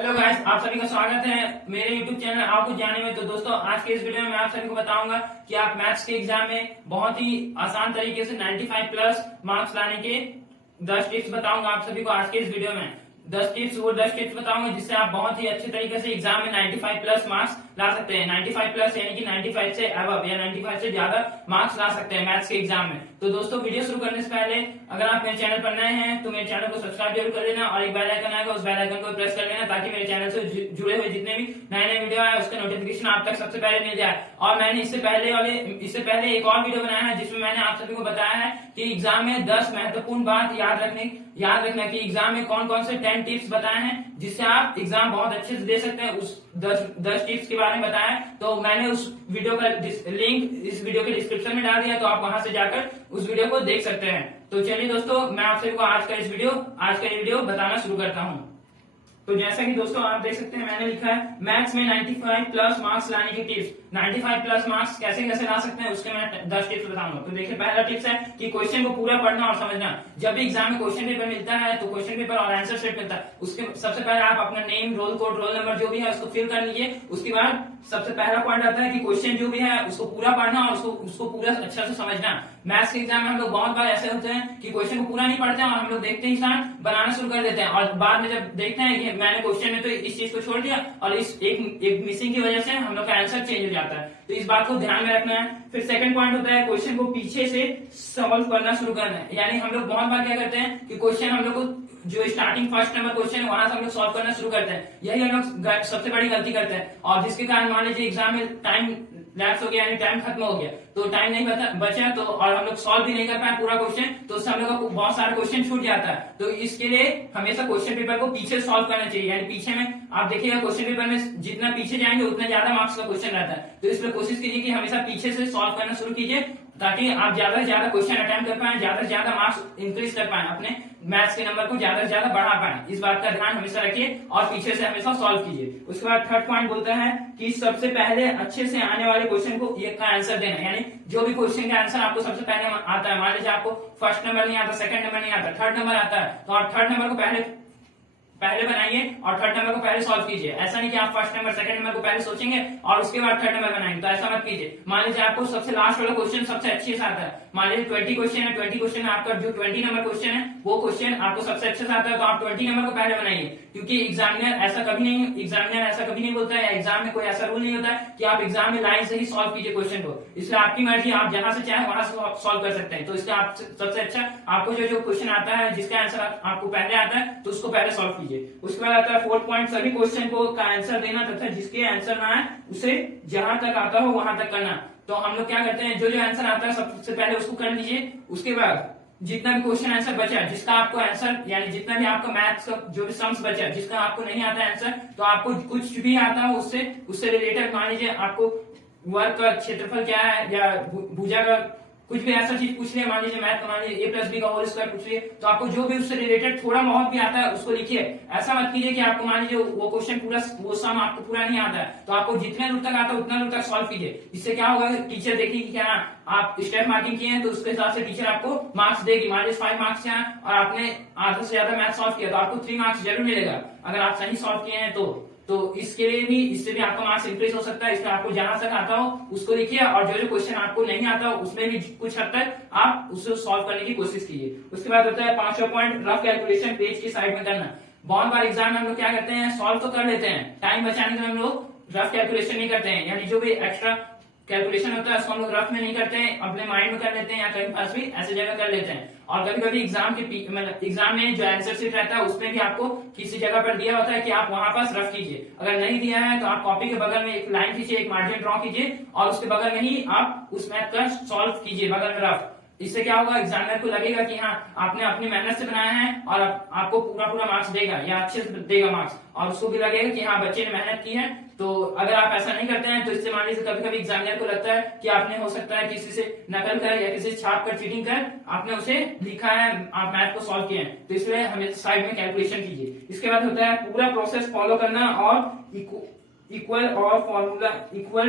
Hello guys, आप सभी का स्वागत है मेरे YouTube चैनल आपको जानने में। तो दोस्तों, आज के इस वीडियो में मैं आप सभी को बताऊंगा कि आप मैथ्स के एग्जाम में बहुत ही आसान तरीके से 95 प्लस मार्क्स लाने के 10 टिप्स बताऊंगा आप सभी को। आज के इस वीडियो में 10 टिप्स बताऊंगा जिससे आप बहुत ही अच्छे तरीके से एग्जाम में 95 प्लस मार्क्स ला सकते हैं। 95 प्लस यानी कि 95 से अबव या 95 से ज्यादा मार्क्स ला सकते हैं मैथ्स के एग्जाम में। तो दोस्तों, वीडियो शुरू करने से पहले अगर आप मेरे चैनल पर नए हैं तो मेरे चैनल को सब्सक्राइब जरूर कर लेना और एक बेल आइकन आएगा, उस बेल आइकन को प्रेस कर लेना ताकि मेरे चैनल से जुड़े हुए जितने भी नए नए वीडियो आए उसका नोटिफिकेशन आप तक सबसे पहले मिल जाए। और मैंने इससे पहले एक और वीडियो बनाया है जिसमें मैंने आप सभी को बताया है कि एग्जाम में 10 महत्वपूर्ण बात याद रखना कि एग्जाम में कौन कौन से 10 टिप्स बताए हैं जिससे आप एग्जाम बहुत अच्छे से दे सकते हैं। उस 10 टिप्स के बारे में बताया है, तो मैंने उस वीडियो का लिंक इस वीडियो के डिस्क्रिप्शन में डाल दिया, तो आप वहां से जाकर उस वीडियो को देख सकते हैं। तो चलिए दोस्तों, मैं आप सभी को आज का ये वीडियो बताना शुरू करता हूँ। तो जैसा कि दोस्तों आप देख सकते हैं, मैंने लिखा है मैथ्स में 95 प्लस मार्क्स लाने की टिप्स। 95 प्लस मार्क्स कैसे कैसे ला सकते हैं उसके मैं 10 टिप्स बताऊंगा। तो देखिए, पहला टिप्स है कि क्वेश्चन को पूरा पढ़ना और समझना। जब भी एग्जाम में क्वेश्चन पेपर मिलता है तो क्वेश्चन पेपर और आंसर सेट मिलता है, उसके सबसे पहले आप अपना name, roll code, roll number जो भी है उसको फिल कर लीजिए। उसके बाद सबसे पहला पॉइंट आता है कि क्वेश्चन जो भी है उसको पूरा पढ़ना और उसको पूरा अच्छा से समझना। मैथ्स के एग्जाम में हम लोग बहुत बार ऐसे होते हैं कि क्वेश्चन को पूरा नहीं पढ़ते हैं और हम लोग देखते ही साथ बनाना शुरू कर देते हैं, और बाद में जब देखते हैं कि मैंने क्वेश्चन में तो इस चीज को छोड़ दिया और इस एक मिसिंग की वजह से हम लोग का आंसर चेंज हो जाता है। तो इस बात को ध्यान में रखना है। फिर सेकंड पॉइंट होता है क्वेश्चन को पीछे से सॉल्व करना शुरू करना है। यानी हम लोग बहुत बार क्या करते हैं कि क्वेश्चन हम लोग को जो स्टार्टिंग फर्स्ट नंबर क्वेश्चन है वहां से हम लोग सॉल्व करना शुरू करते हैं। यही हम लोग सबसे बड़ी गलती करते हैं, और जिसके कारण मान लीजिए एग्जाम में टाइम लैप्स हो गया, यानी टाइम खत्म हो गया, तो टाइम नहीं बचा तो और हम लोग सॉल्व भी नहीं कर पाए पूरा क्वेश्चन, तो उससे हम लोग का बहुत सारा क्वेश्चन छूट जाता है। तो इसके लिए हमेशा क्वेश्चन पेपर को पीछे सॉल्व करना चाहिए। यानी पीछे में आप देखिएगा क्वेश्चन पेपर में जितना पीछे जाएंगे उतना ज्यादा मार्क्स का क्वेश्चन रहता है। तो इसमें कोशिश कीजिए कि हमेशा पीछे से सॉल्व करना शुरू कीजिए ताकि आप ज्यादा से ज्यादा क्वेश्चन अटेम्प्ट कर पाए, ज्यादा से ज्यादा मार्क्स इंक्रीज कर पाए, अपने मैथ्स के नंबर को ज्यादा से ज्यादा बढ़ा पाए। इस बात का ध्यान हमेशा रखिए और पीछे से हमेशा सॉल्व कीजिए। उसके बाद थर्ड पॉइंट बोलता है कि सबसे पहले अच्छे से आने वाले क्वेश्चन को एक का आंसर देना। यानी जो भी क्वेश्चन का आंसर आपको सबसे पहले आता है, मान लीजिए आपको फर्स्ट नंबर नहीं आता, सेकंड नंबर नहीं आता, थर्ड नंबर आता है, तो आप थर्ड नंबर को पहले बनाइए और थर्ड नंबर को पहले सॉल्व कीजिए। ऐसा नहीं कि आप फर्स्ट नंबर सेकंड नंबर को पहले सोचेंगे और उसके बाद थर्ड नंबर बनाएंगे, तो ऐसा मत कीजिए। मान लीजिए आपको सबसे लास्ट वाला क्वेश्चन सबसे अच्छे से आता है, मान लीजिए 20 क्वेश्चन है, 20 क्वेश्चन में आपका जो 20 नंबर क्वेश्चन है वो क्वेश्चन आपको सबसे अच्छे से आता है, तो आप 20 नंबर को पहले बनाइए। क्योंकि एग्जामिनर ऐसा कभी नहीं बोलता है, एग्जाम में कोई ऐसा रूल नहीं होता है कि आप एग्जाम में लाइन से ही सॉल्व कीजिए क्वेश्चन को। इसलिए आपकी मर्जी, आप जहां से चाहे वहां से सॉल्व कर सकते हैं। तो इसका आप सबसे अच्छा आपको जो क्वेश्चन आता है जिसका आंसर आपको पहले आता है तो उसको पहले सॉल्व कीजिए। उसके बाद आता है फोर्थ पॉइंट, सभी क्वेश्चन को का आंसर देना तथा जिसके आंसर ना आए उसे जहां तक आता हो वहां तक करना। तो हम लोग क्या करते हैं, जो आंसर आता है सबसे पहले उसको कर लीजिए। उसके बाद जितना भी क्वेश्चन आंसर बचा, जिसका आपको आंसर यानी जितना भी आपका मैथ्स का जो भी सम्स बचा, जिसका आपको नहीं आता आंसर, तो आपको कुछ भी आता हो उससे रिलेटेड, मान लीजिए आपको वर्ग का क्षेत्रफल क्या है या भुजा का कुछ भी ऐसा चीज पूछ लिया, मान लीजिए मैथ का, मान लीजिए a+b का होल स्क्वायर पूछ लिया, तो आपको जो भी उससे रिलेटेड थोड़ा बहुत भी आता है उसको लिखिए। ऐसा मत कीजिए कि आपको मान लीजिए वो क्वेश्चन पूरा, वो सम आपको पूरा नहीं आता है, तो आपको जितने दूर तक आता है उतना दूर तक सॉल्व कीजिए। इससे क्या होगा, टीचर देखेगी कि क्या आप स्टेप मार्किंग किए हैं तो उसके हिसाब से टीचर आपको मार्क्स देगी। मान लीजिए 5 मार्क्स हैं और आपने आधा से ज्यादा मैथ सॉल्व किया तो आपको 3 मार्क्स जरूर मिलेगा अगर आप सही सॉल्व किए हैं तो इसके लिए भी, इससे भी आपका मार्क्स इंक्रीज हो सकता है। इसमें आपको जहां तक आता हो उसको लिखिए और जो क्वेश्चन आपको नहीं आता हो उसमें भी कुछ हद तक आप उसको सॉल्व करने की कोशिश कीजिए। उसके बाद होता है 5वां पॉइंट, रफ कैलकुलेशन पेज की साइड में करना। बहुत बार एग्जाम में हम लोग क्या करते हैं, सॉल्व तो कर लेते हैं, टाइम बचाने के लिए हम लोग रफ कैलकुलेशन नहीं करते हैं। यानी जो भी एक्स्ट्रा कैलकुलेशन होता है उसको हम लोग रफ में नहीं करते हैं, अपने माइंड में कर लेते हैं या कहीं पास भी ऐसी जगह कर लेते हैं। और कभी कभी एग्जाम में जो आंसर शीट रहता है उसमें भी आपको किसी जगह पर दिया होता है कि आप वहां पास रफ कीजिए। अगर नहीं दिया है तो आप कॉपी के बगल में एक लाइन खींचिए, एक मार्जिन ड्रॉ कीजिए और उसके बगल में ही आप उस मैथ का सॉल्व कीजिए बगल में रफ। इससे क्या होगा, एग्जामिनर को लगेगा कि हाँ आपने अपनी मेहनत से बनाया है और आपको पूरा मार्क्स देगा या अच्छे से देगा मार्क्स, और उसको भी लगेगा कि हाँ बच्चे ने मेहनत की है। तो अगर आप ऐसा नहीं करते हैं तो इससे मान लीजिए कभी कभी एग्जामिनर को लगता है कि आपने हो सकता है किसी से नकल कर या किसी से छाप कर, चीटिंग कर आपने उसे लिखा है, आप मैथ को सॉल्व किए हैं, तो इसलिए हमें साइड में कैलकुलेशन कीजिए। इसके बाद होता है पूरा प्रोसेस फॉलो करना और इक्वल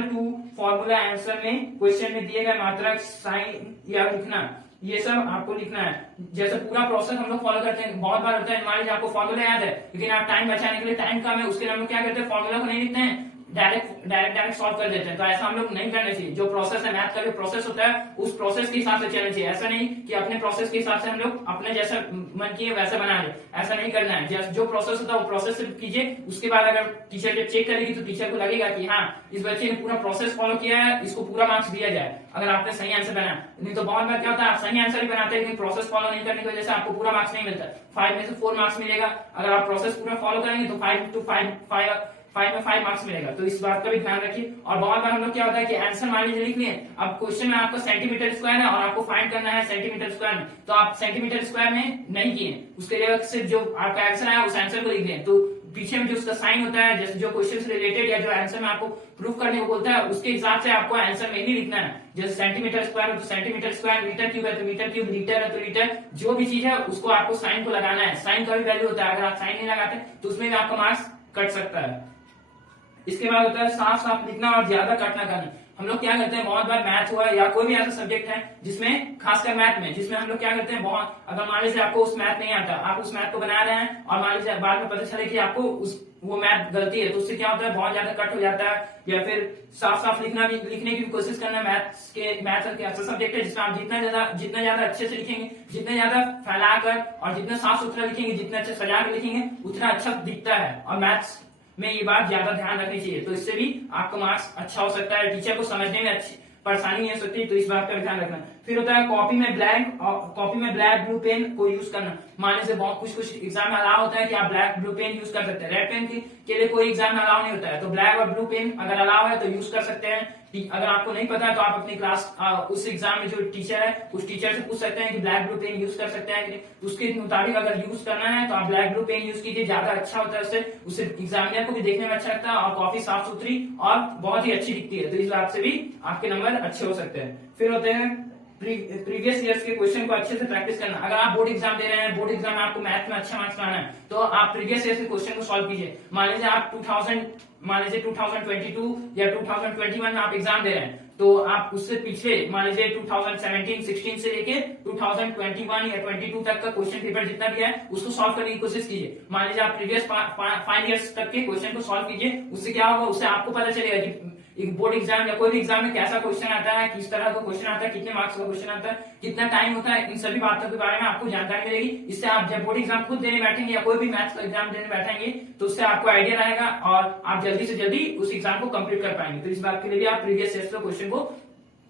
टू फॉर्मूला आंसर में क्वेश्चन में दिए गए मात्रक साइन या लिखना। ये सब आपको लिखना है। जैसे पूरा प्रोसेस हम लोग फॉलो करते हैं, बहुत बार होता है मान लीजिए आपको फॉर्मूला याद है लेकिन आप टाइम बचाने के लिए, टाइम कम है, उसके लिए हम लोग क्या करते हैं, फॉर्मूला को नहीं लिखते हैं, डायरेक्ट सॉल्व कर देते हैं। तो ऐसा हम लोग नहीं करना चाहिए। जो प्रोसेस है, मैथ का जो प्रोसेस होता है उस प्रोसेस के हिसाब से चलना चाहिए। ऐसा नहीं कि अपने प्रोसेस के हिसाब से हम लोग अपने जैसा मन किए वैसा बना ले, ऐसा नहीं करना है। जो प्रोसेस होता है वो प्रोसेस सिर्फ कीजिए, उसके बाद अगर टीचर जब चेक करेगी तो टीचर को लगेगा कि हाँ इस बच्चे ने पूरा प्रोसेस फॉलो किया है, इसको पूरा मार्क्स दिया जाए अगर आपने सही आंसर बनाया। नहीं तो बहुत बार क्या होता है, आप सही आंसर ही बनाते हैं लेकिन प्रोसेस फॉलो नहीं करने की वजह से आपको पूरा मार्क्स नहीं मिलता। 5 में से 4 मार्क्स मिलेगा, अगर आप प्रोसेस पूरा फॉलो करेंगे तो 5 में 5 मार्क्स मिलेगा। तो इस बात का भी ध्यान रखिए। और बहुत बार हम लोग क्या होता है कि आंसर मान लीजिए लिख लिए, अब क्वेश्चन में आपको सेंटीमीटर स्क्वायर है और आपको फाइंड करना है सेंटीमीटर स्क्वायर में, तो आप सेंटीमीटर स्क्वायर में नहीं किए, उसके लिए सिर्फ जो आपका आंसर है उस आंसर को लिख दें। तो पीछे में जो उसका साइन होता है, जैसे जो क्वेश्चन से रिलेटेड या जो आंसर में आपको प्रूफ करने को बोलता है उसके हिसाब से आपको आंसर में ही लिखना है। जैसे सेंटीमीटर स्क्वायर हो तो सेंटीमीटर स्क्वायर, मीटर क्यूब है तो मीटर क्यूब, लीटर है तो लीटर, जो भी चीज है उसको आपको साइन को लगाना है। साइन का भी वैल्यू होता है, अगर आप साइन नहीं लगाते तो उसमें भी आपका मार्क्स कट सकता है। इसके बाद होता है साफ साफ लिखना और ज्यादा कट ना करना। हम लोग क्या करते हैं, बहुत बार मैथ हुआ या कोई भी ऐसा सब्जेक्ट है जिसमें, खासकर मैथ में, जिसमें हम लोग क्या करते हैं, बहुत अगर मान लीजिए आपको उस मैथ नहीं आता, आप उस मैथ को बना रहे हैं और मान लीजिए बाद में पता चले कि आपको वो मैथ गलती है, तो उससे क्या होता है, बहुत ज्यादा कट हो जाता है। या फिर साफ साफ लिखने की कोशिश करना। मैथ के ऐसा सब्जेक्ट है जिसमें आप जितना ज्यादा अच्छे से लिखेंगे, जितना ज्यादा फैलाकर और जितना साफ सुथरा लिखेंगे, जितना अच्छा सजा कर लिखेंगे उतना अच्छा दिखता है। और मैथ्स में ये बात ज्यादा ध्यान रखनी चाहिए, तो इससे भी आपका मार्क्स अच्छा हो सकता है, टीचर को समझने में अच्छी परेशानी नहीं हो सकती। तो इस बात का ध्यान रखना। फिर होता है कॉपी में ब्लैक ब्लू पेन को यूज करना। मानने से बहुत कुछ एग्जाम में अलाउ होता है कि आप ब्लैक ब्लू पेन यूज कर सकते हैं, रेड पेन के लिए कोई एग्जाम में अलाउ नहीं होता है। तो ब्लैक और ब्लू पेन अगर अलाउ है तो यूज कर सकते हैं। अगर आपको नहीं पता है तो आप अपनी क्लास उस एग्जाम में जो टीचर है उस टीचर से पूछ सकते हैं कि ब्लैक ब्लू पेन यूज कर सकते हैं कि नहीं। उसके मुताबिक अगर यूज करना है तो आप ब्लैक ब्लू पेन यूज कीजिए, ज्यादा अच्छा होता है। उससे एग्जामिनर को भी देखने में अच्छा लगता है और कॉपी साफ सुथरी और बहुत ही अच्छी दिखती है। तो इस बात से भी आपके नंबर अच्छे हो सकते हैं। फिर होते हैं प्रीवियस ईयर्स के क्वेश्चन को अच्छे से प्रैक्टिस करना। अगर आप बोर्ड एग्जाम दे रहे हैं, बोर्ड एग्जाम में आपको मैथ में अच्छा मार्क्स लाना है, तो आप प्रीवियस ईयर के क्वेश्चन को सॉल्व कीजिए। मान लीजिए 2022 या 2021 में आप एग्जाम दे रहे हैं, तो आप उससे पिछले मान लीजिए 2017-16 से लेके 2021 या 22 तक का क्वेश्चन पेपर जितना भी है उसको सॉल्व करने की कोशिश कीजिए। मान लीजिए आप प्रीवियस 5 इयर्स तक के क्वेश्चन को सॉल्व कीजिए। उससे क्या होगा, उससे आपको पता चलेगा कि एक बोर्ड एग्जाम या कोई भी एग्जाम में कैसा क्वेश्चन आता है, किस तरह का क्वेश्चन आता है, कितने मार्क्स का क्वेश्चन आता है, कितना टाइम होता है, इन सभी बातों के बारे में आपको जानकारी मिलेगी। इससे आप जब बोर्ड एग्जाम खुद देने बैठेंगे या कोई भी मैथ्स का एग्जाम देने बैठेंगे तो उससे आपको आइडिया रहेगा और आप जल्दी से जल्दी उस एग्जाम को कंप्लीट कर पाएंगे। तो इस बात के लिए भी आप प्रीवियस ईयर के क्वेश्चन को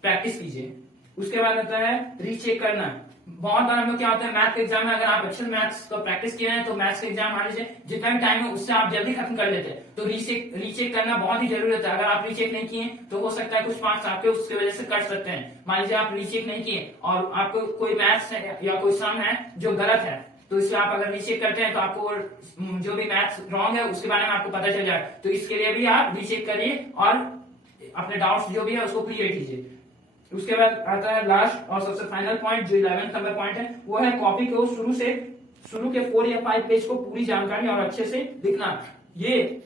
प्रैक्टिस कीजिए। उसके बाद होता है रीचेक करना। बहुत बार हम लोग क्या होता है, मैथ के एग्जाम में अगर आप अच्छे से मैथ्स को प्रैक्टिस किए हैं तो मैथ्स के एग्जाम मान लीजिए जितना भी टाइम है उससे आप जल्दी खत्म कर लेते हैं। तो रीचेक करना बहुत ही जरूरी होता है। अगर आप रीचेक नहीं किए तो हो सकता है कुछ मार्क्स आपके उसकी वजह से कट सकते हैं। मान लीजिए आप रीचेक नहीं किए और आपको कोई मैथ्स या कोई सम है जो गलत है, तो इसलिए आप अगर रीचेक करते हैं तो आपको जो भी मैथ्स रॉन्ग है उसके बारे में आपको पता चल जाए। तो इसके लिए भी आप रीचेक करिए और अपने डाउट्स जो भी है उसको क्लियर कीजिए। उसके बाद आता है लास्ट और सबसे फाइनल पॉइंट, जो 11th नंबर पॉइंट है, वो है कॉपी को शुरू के 4 या 5 पेज को पूरी जानकारी और अच्छे से लिखना। ये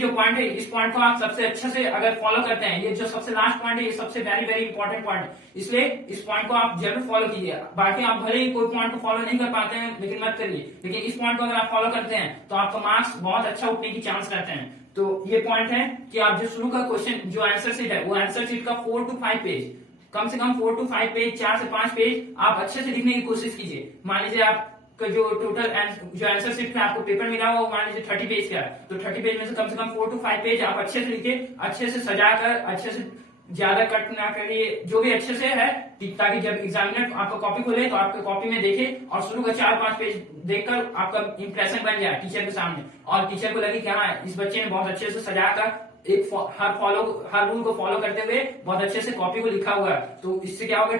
जो पॉइंट है, इस पॉइंट को आप सबसे अच्छे से अगर फॉलो करते हैं, ये जो सबसे लास्ट पॉइंट है ये सबसे वेरी वेरी इंपॉर्टेंट पॉइंट है, इसलिए इस पॉइंट को आप जरूर फॉलो कीजिए। बाकी आप भले ही कोई पॉइंट को फॉलो नहीं कर पाते हैं लेकिन मत करिए, लेकिन इस पॉइंट को अगर आप फॉलो करते हैं तो आपका मार्क्स बहुत अच्छा उठने की चांस रहते हैं। तो ये पॉइंट है कि आप जो शुरू का क्वेश्चन जो आंसर शीट है वो आंसर शीट का 4 to 5 पेज, कम से कम 4 to 5 पेज, 4 से 5 पेज आप अच्छे से लिखने की कोशिश कीजिए। मान लीजिए आपका जो टोटल जो आंसर शीट में आपको पेपर मिला हुआ मान लीजिए 30 पेज का, तो 30 पेज में से कम 4 to 5 पेज आप अच्छे से लिखिए, अच्छे से सजाकर, अच्छे से ज्यादा कट ना करिए, जो भी अच्छे से है, ताकि जब एग्जामिनर आपका कॉपी खोले तो आपके कॉपी में देखे और शुरू का 4-5 पेज देखकर आपका इंप्रेशन बन जाए टीचर के सामने और टीचर को लगे कि हाँ इस बच्चे ने बहुत अच्छे से सजाकर हर रूल को फॉलो करते हुए बहुत अच्छे से कॉपी को लिखा हुआ है। तो इससे क्या होगा,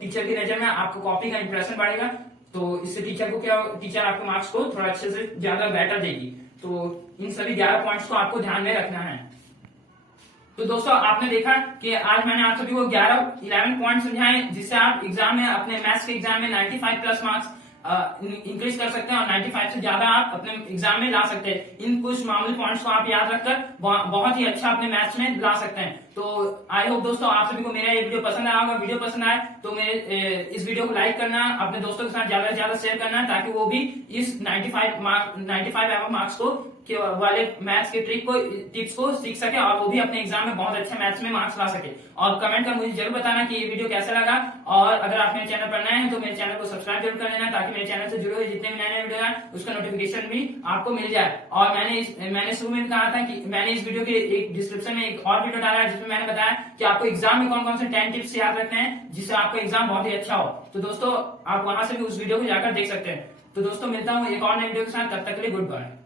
टीचर की नजर में आपको कॉपी का इंप्रेशन बढ़ेगा, तो इससे टीचर आपके मार्क्स को थोड़ा अच्छे से ज्यादा बेटर देगी। तो इन सभी 11 पॉइंट्स को आपको ध्यान में रखना है। तो दोस्तों आपने देखा कि आज मैंने आप सभी को 11 पॉइंट समझाए जिससे आप एग्जाम में, अपने मैथ्स के एग्जाम में 95 प्लस मार्क्स इंक्रीज कर सकते हैं और 95 से ज्यादा आप अपने एग्जाम में ला सकते हैं। इन कुछ मामूली पॉइंट्स को आप याद रखकर बहुत ही अच्छा अपने मैथ्स में ला सकते हैं। तो आई होप दोस्तों आप सभी को मेरा ये वीडियो पसंद आया होगा। वीडियो पसंद आए तो मेरे इस वीडियो को लाइक करना, अपने दोस्तों के साथ ज्यादा से ज्यादा शेयर करना, ताकि वो भी इस 95 एवं मार्क्स के वाले मैथ्स के टिप्स को सीख सके और वो भी अपने एग्जाम में बहुत अच्छे मैथ्स में मार्क्स ला सके। और कमेंट कर मुझे जरूर बताना कि ये वीडियो कैसा लगा, और अगर आप मेरे चैनल पर नए हैं तो मेरे चैनल को सब्सक्राइब जरूर कर लेना, ताकि मेरे चैनल से जुड़े हुए जितने भी नए वीडियो हैं उसका नोटिफिकेशन भी आपको मिल जाए। और मैंने शुरू में कहा था कि मैंने इस वीडियो के एक डिस्क्रिप्शन में एक और वीडियो डाला है जिसमें मैंने बताया कि आपको एग्जाम में कौन कौन से 10 टिप्स याद रखने हैं जिससे आपका एग्जाम बहुत ही अच्छा हो। तो दोस्तों आप वहां से भी उस वीडियो को जाकर देख सकते हैं। तो दोस्तों मिलता हूँ एक और नए वीडियो के साथ, तब तक के लिए गुड बाय।